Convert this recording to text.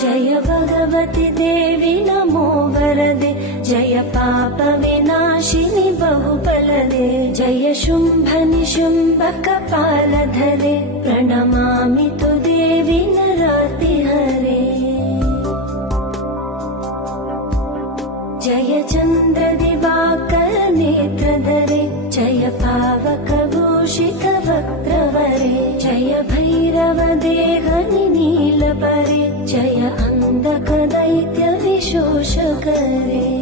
जय भगवति देवी नमो वरदे जय पाप विनाशिनि बहुबलदे जय शुम्भ निशुम्भ कपालधरे प्रणमामि तु देवी नरातिहरे जय चन्द्र दिवाकर नेत्रधरे जय पावकभूषित वक्त्रवरे जय भैरव देहनि नीलपरे जय अन्धक दैत्य विशोषकरे।